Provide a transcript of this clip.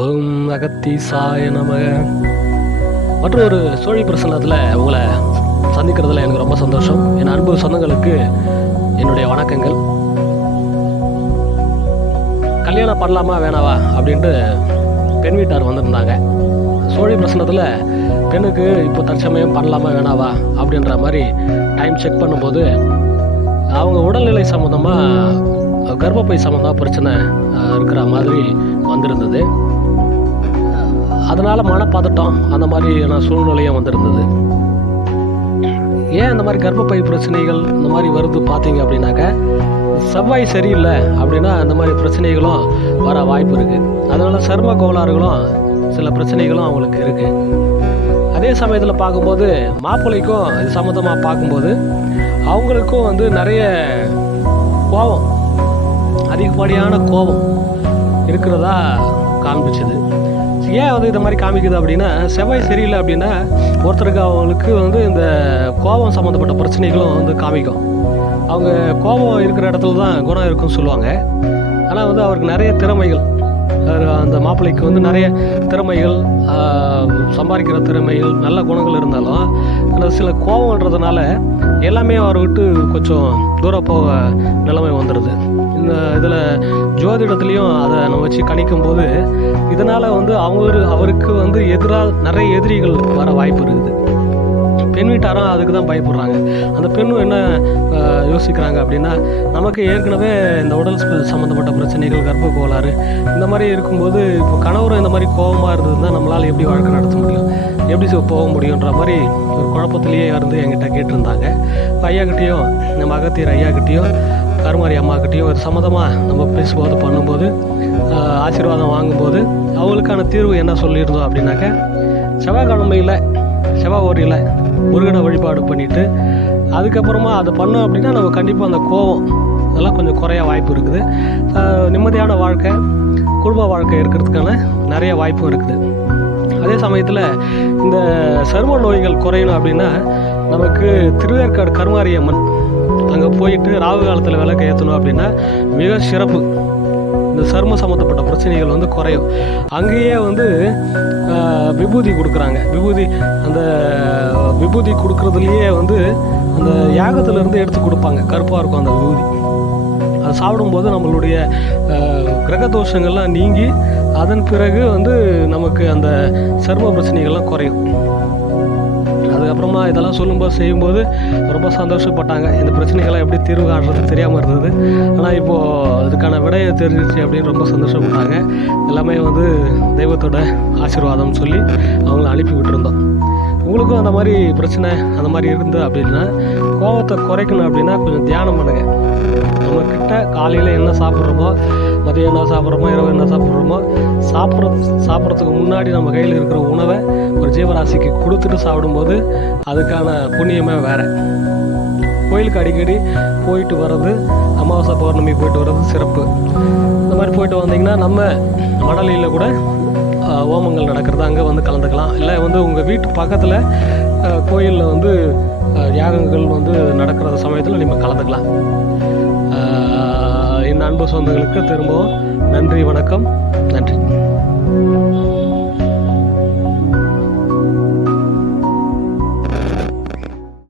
ஓம் அகத்தீசாய நம. மற்றும் ஒரு சோழி பிரசன்னத்தில் உங்களை சந்திக்கிறதுல எனக்கு ரொம்ப சந்தோஷம். என் அன்பு சொந்தங்களுக்கு என்னுடைய வணக்கங்கள். கல்யாணம் பண்ணலாமா வேணாவா அப்படின்ட்டு பெண் வீட்டார் வந்திருந்தாங்க. சோழி பிரசனத்தில் பெண்ணுக்கு இப்போ தற்சமயம் பண்ணலாமா வேணாவா அப்படின்ற மாதிரி டைம் செக் பண்ணும்போது அவங்க உடல்நிலை சம்மந்தமாக கர்ப்பப்பை சம்மந்தமாக பிரச்சனை இருக்கிற மாதிரி வந்திருந்தது. அதனால் மனப்பதட்டம் அந்த மாதிரியான சூழ்நிலையும் வந்திருந்தது. ஏன் அந்த மாதிரி கர்ப்பப்பை பிரச்சனைகள் இந்த மாதிரி வருது பார்த்தீங்க அப்படின்னாக்க செவ்வாய் சரியில்லை அப்படின்னா அந்த மாதிரி பிரச்சனைகளும் வர வாய்ப்பு இருக்குது அதனால் சர்ம கோளாறுகளும் சில பிரச்சனைகளும் அவங்களுக்கு இருக்குது அதே சமயத்தில் பார்க்கும்போது மாப்பிள்ளைக்கும் இது சம்மந்தமாக பார்க்கும்போது அவங்களுக்கும் வந்து நிறைய கோபம் அதிகப்படியான கோபம் இருக்கிறதா காண்பிச்சது. ஏன் வந்து இந்த மாதிரி காமிக்குது அப்படின்னா செவ்வாய் சரியில்லை அப்படின்னா ஒருத்தருக்கு அவங்களுக்கு வந்து இந்த கோபம் சம்மந்தப்பட்ட பிரச்சனைகளும் வந்து காமிக்கும். அவங்க கோபம் இருக்கிற இடத்துல தான் குணம் இருக்குன்னு சொல்லுவாங்க. ஆனால் வந்து அவருக்கு நிறைய திறமைகள். அந்த மாப்பிள்ளைக்கு வந்து நிறைய திறமைகள் சம்பாதிக்கிற திறமைகள் நல்ல குணங்கள் இருந்தாலும் அந்த சில கோபம்ன்றதுனால எல்லாமே அவரை விட்டு கொஞ்சம் தூரம் போக நிலைமை வந்துடுது. இந்த இதில் ஜோதிடத்துலேயும் அதை நம்ம வச்சு கணிக்கும் போது இதனால் வந்து அவர் அவருக்கு வந்து எதிரால் நிறைய எதிரிகள் வர வாய்ப்பு இருக்குது. பெண் வீட்டாரும் அதுக்கு தான் பயப்படுறாங்க. அந்த பெண்ணும் என்ன யோசிக்கிறாங்க அப்படின்னா நமக்கு ஏற்கனவே இந்த உடல் சம்மந்தப்பட்ட பிரச்சனைகள் கர்ப்ப கோளாறு இந்த மாதிரி இருக்கும்போது இப்போ கணவரும் இந்த மாதிரி கோபமாக இருந்ததுன்னா நம்மளால் எப்படி வாழ்க்கை நடத்த முடியும்? எப்படி போக முடியுன்ற மாதிரி ஒரு குழப்பத்திலேயே இருந்து என்கிட்ட கேட்டிருந்தாங்க. இப்ப ஐயாக்கிட்டேயும் நம்ம அகத்தியர் ஐயாக்கிட்டேயும் கருமாரி அம்மாக்கிட்டையும் ஒரு சம்மதமாக நம்ம பேசும்போது பண்ணும்போது ஆசீர்வாதம் வாங்கும்போது அவங்களுக்கான தீர்வு என்ன சொல்லியிருந்தோம் அப்படின்னாக்க செவ்வாய்க்கிழமையில் செவ்வாய் ஓரியில் முருகனை வழிபாடு பண்ணிவிட்டு அதுக்கப்புறமா அதை பண்ணோம் அப்படின்னா நம்ம கண்டிப்பாக அந்த கோவம் அதெல்லாம் கொஞ்சம் குறைய வாய்ப்பு இருக்குது. நிம்மதியான வாழ்க்கை குடும்ப வாழ்க்கை இருக்கிறதுக்கான நிறைய வாய்ப்பும் இருக்குது. அதே சமயத்தில் இந்த சரும நோய்கள் குறையணும் அப்படின்னா நமக்கு திருவேற்காடு கருமாரியம்மன் அங்கே போயிட்டு ராகு காலத்தில் விளக்கு ஏற்றணும் அப்படின்னா மிக சிறப்பு. இந்த சரும சம்மந்தப்பட்ட பிரச்சனைகள் வந்து குறையும். அங்கேயே வந்து விபூதி கொடுக்குறாங்க. விபூதி அந்த விபூதி கொடுக்குறதுலையே வந்து அந்த யாகத்திலேருந்து எடுத்து கொடுப்பாங்க. கருப்பாக இருக்கும் அந்த விபூதி. சாப்பிடும்போது நம்மளுடைய கிரக தோஷங்கள்லாம் நீங்கி அதன் பிறகு வந்து நமக்கு அந்த சர்ம பிரச்சனைகள்லாம் குறையும். அதுக்கப்புறமா இதெல்லாம் சொல்லும்போது செய்யும்போது ரொம்ப சந்தோஷப்பட்டாங்க. இந்த பிரச்சனைகள்லாம் எப்படி தீர்வு காணுறது தெரியாமல் இருந்தது. ஆனால் இப்போது அதுக்கான விடையை தெரிஞ்சிச்சு அப்படின்னு ரொம்ப சந்தோஷப்பட்டாங்க. எல்லாமே வந்து தெய்வத்தோட ஆசீர்வாதம்னு சொல்லி அவங்கள அனுப்பி விட்டுருந்தோம். உங்களுக்கும் அந்த மாதிரி பிரச்சனை அந்த மாதிரி இருந்து அப்படின்னா கோபத்தை குறைக்கணும் அப்படின்னா கொஞ்சம் தியானம் பண்ணுங்கள் நம்மக்கிட்ட காலையில் என்ன சாப்பிட்றோமோ மதியம் என்ன சாப்பிட்றோமோ இரவு என்ன சாப்பிட்றோமோ சாப்பிட்ற சாப்பிட்றதுக்கு முன்னாடி நம்ம கையில் இருக்கிற உணவை ஒரு ஜீவராசிக்கு கொடுத்துட்டு சாப்பிடும்போது அதுக்கான புண்ணியமே வேறு. கோயிலுக்கு அடிக்கடி போயிட்டு வர்றது அமாவாசை பௌர்ணமி போயிட்டு வர்றது சிறப்பு. இந்த மாதிரி போயிட்டு வந்தீங்கன்னா நம்ம மணலியில் கூட ஹோமங்கள் நடக்கிறது அங்கே வந்து கலந்துக்கலாம். இல்லை வந்து உங்கள் வீட்டு பக்கத்தில் கோயிலில் வந்து யாகங்கள் வந்து நடக்கிற சமயத்தில் நீங்கள் கலந்துக்கலாம். ஆஹ், என் அன்பு சொந்தங்களுக்கு திரும்பவும் நன்றி வணக்கம். நன்றி.